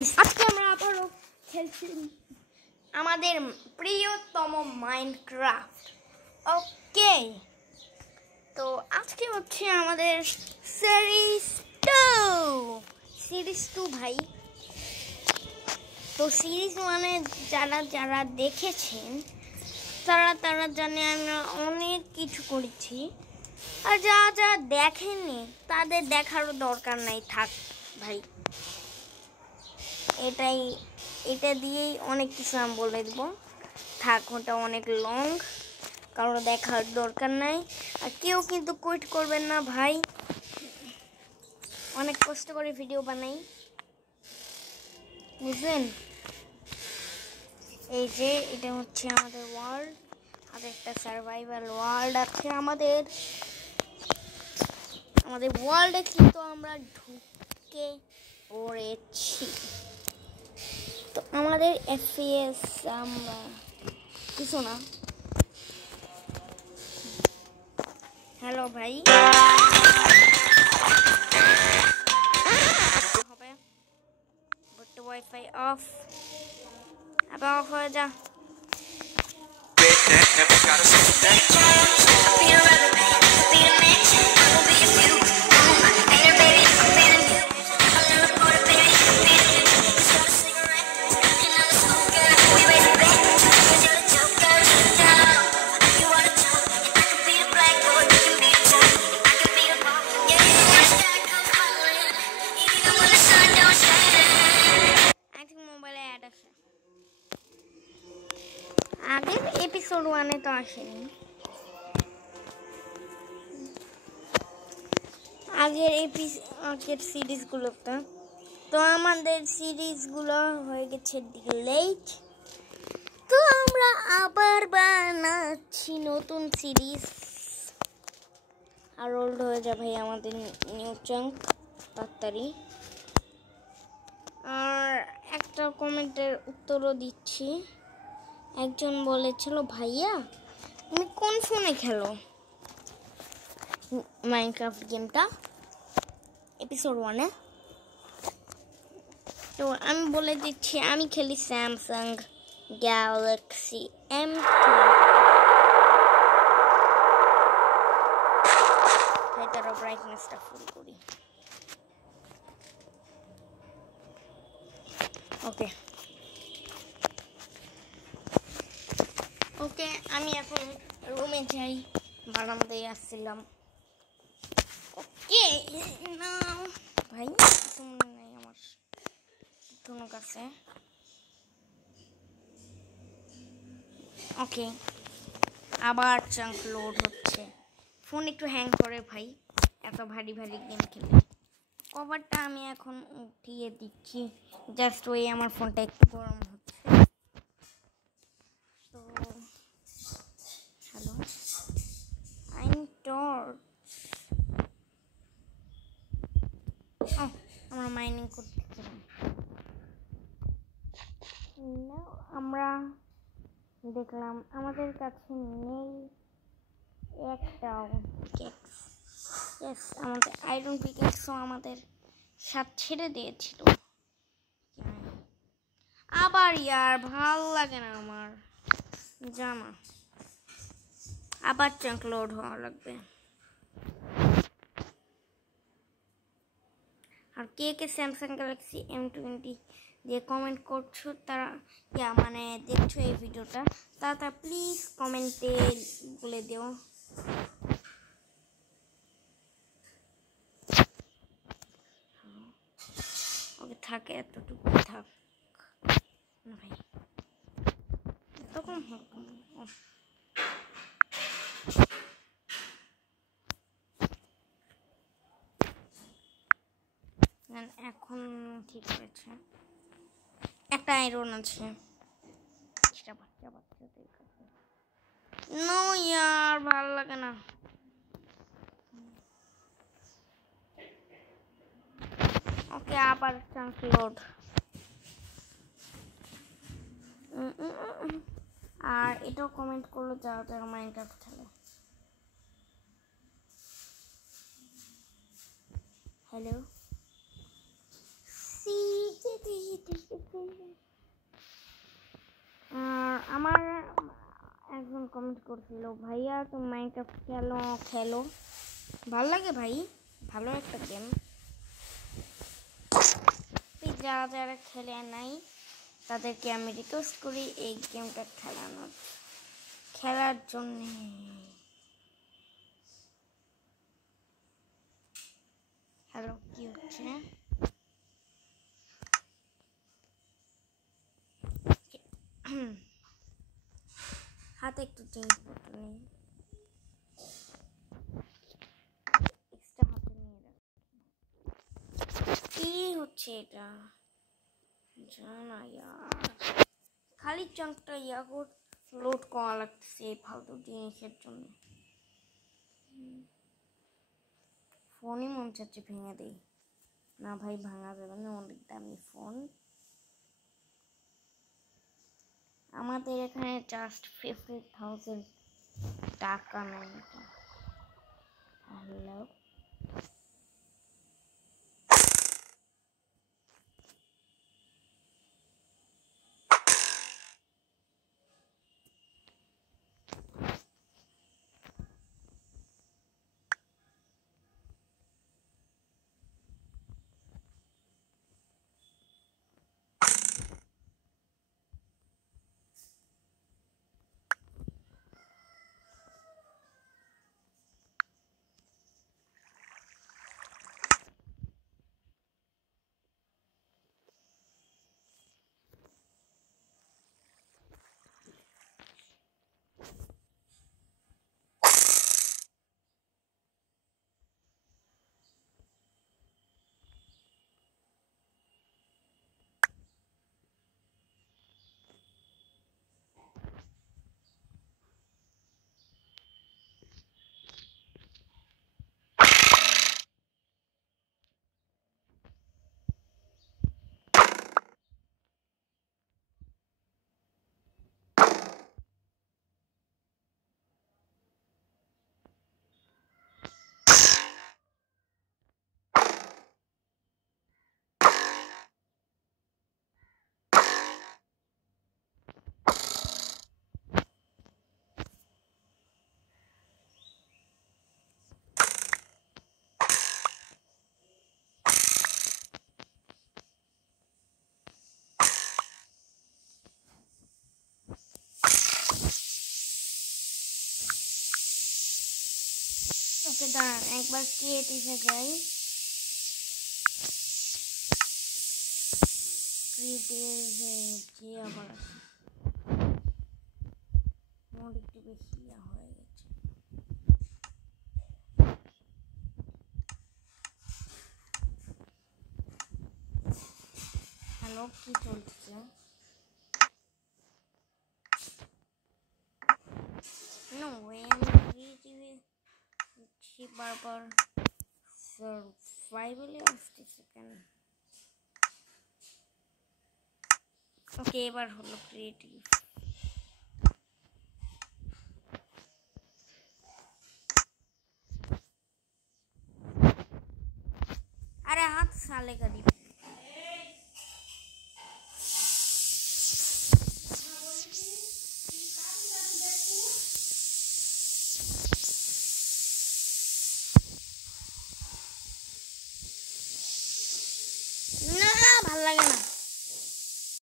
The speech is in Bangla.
আজকে আমরা আবারও খেলছি আমাদের প্রিয়তম মাইনক্রাফট। ওকে, তো আজকে হচ্ছে আমাদের সিরিজ টু ভাই। তো সিরিজ মানে যারা যারা দেখেছেন তারা জানে আমরা অনেক কিছু করেছি, আর যারা যারা দেখেননি তাদের দেখারও দরকার নাই, থাক ভাই। এটা দিয়েই অনেক কিছু আমি বলে দেবো, থাক, ওটা অনেক লং, কারো দেখার দরকার নাই। আর কেউ কিন্তু কুইট করবেন না ভাই, অনেক কষ্ট করে ভিডিও বানাই, বুঝলেন? এই যে এটা হচ্ছে আমাদের ওয়ার্ল্ড, আর একটা সার্ভাইভাল ওয়ার্ল্ড আছে আমাদের ওয়ার্ল্ডে কিন্তু আমরা ঢুকে পড়েছি। তো আমাদের এফপিএস আমরা কিছু না। হ্যালো ভাই, হবে বাট ওয়াইফাই অফ, আবার অফ হয়ে যা। আগের এপিসোড 1-এ তো আসেনি, আগের সিরিজগুলোতে। তো আমাদের সিরিজগুলো হয়ে গেছে ডিলেট, তো আমরা আবার বানাচ্ছি নতুন সিরিজ। আর ওল্ড হয়ে যায় ভাই আমাদের নিউ চাঙ্ক তাড়াতাড়ি। আর একটা কমেন্টের উত্তরও দিচ্ছি। একজন বলেছিল, ভাইয়া তুমি কোন ফোনে খেলো মাইনক্রাফট গেমটা এপিসোড 1-এ? তো আমি বলে দিচ্ছি, আমি খেলি স্যামসাং গ্যালাক্সি M2। এটারও ব্রাইটনেসটা ফুল করি। ওকে ওকে, আমি এখন রুমে যাই, বারান্দায় আসছিলাম। ওকে না ভাই, মনে নাই আমার কোনো কাছে। ওকে, আবার চাঙ্ক লোড হচ্ছে, ফোন একটু হ্যাং করে ভাই, এত ভারী ভারী গেম খেলে। কভারটা আমি এখন উঠিয়ে দিচ্ছি, জাস্ট ওই আমার ফোনটা একটু গরম হচ্ছে। তো হ্যালো, আমরা মাইনিং করতেছিলাম, আমরা দেখলাম আমাদের কাছে নেই একটাও পিকেক্স। ইয়েস, আমাদের আয়রন পিকেক্সও আমাদের সাথে ছেড়ে দিয়েছিল। আবার ইয়ার ভাল লাগে না আমার, জানা, আবার চাঙ্ক লোড হওয়া লাগবে। আর কে কে স্যামসাং গ্যালাক্সি M20 দিয়ে কমেন্ট করছো, তারা মানে দেখছো এই ভিডিওটা, তারা প্লিজ কমেন্টে বলে দিও। ওকে, থাকে এতটুকু থাক না ভাই, এরকম হোক। এখন ঠিক হয়েছে, একটা আয়রন আছে, সেটা বাচ্চাদের কাছে। নো ইয়ার, ভালো লাগে না। ওকে, আবার চান্স লোড। আর এটাও কমেন্ট করলো যারা যারা মাইনক্রাফট খেলে। হ্যালো আর আমার একজন কমেন্ট করছিল, ভাইয়া তুমি মাইনক্রাফট খেলো ভালো লাগে ভাই, ভালো একটা গেম। যারা যারা খেলে নাই তাদেরকে আমি রিকোয়েস্ট করি এই গেমটা খেলার জন্যে। হ্যালো, কি হচ্ছে? হাতে একটু জিনিসপত্র নেই, এক্সট্রা হাতে নিয়ে রাখ। কি হচ্ছে এটা জানা ইয়ার, খালি চাংটা ইয়াগুট লোড করা লাগতেছে এই ফালতু জিনিসের জন্য। ফোনই মন চাচ্ছে ভেঙে দেই। না ভাই, ভাঙা যাবে না, অনেক দামি ফোন। আমাদের এখানে জাস্ট 50,000 টাকা নেই। হ্যালো, ওকে দাঁড়ান, একবার ক্রিয়েটিভে যাই। ক্রিয়েটিভে যে আবার মোড একটু বেশি হয়ে গেছে। হ্যালো, কি চলছে? নো ওয়ে, আমি ক্রিয়েটিভে বারবার সার্ভাইভালে আসতেছে কেন? ওকে, এবার হলো ক্রিয়েটিভ। अरे हाथ साले करीब ना, ভাল লাগে না।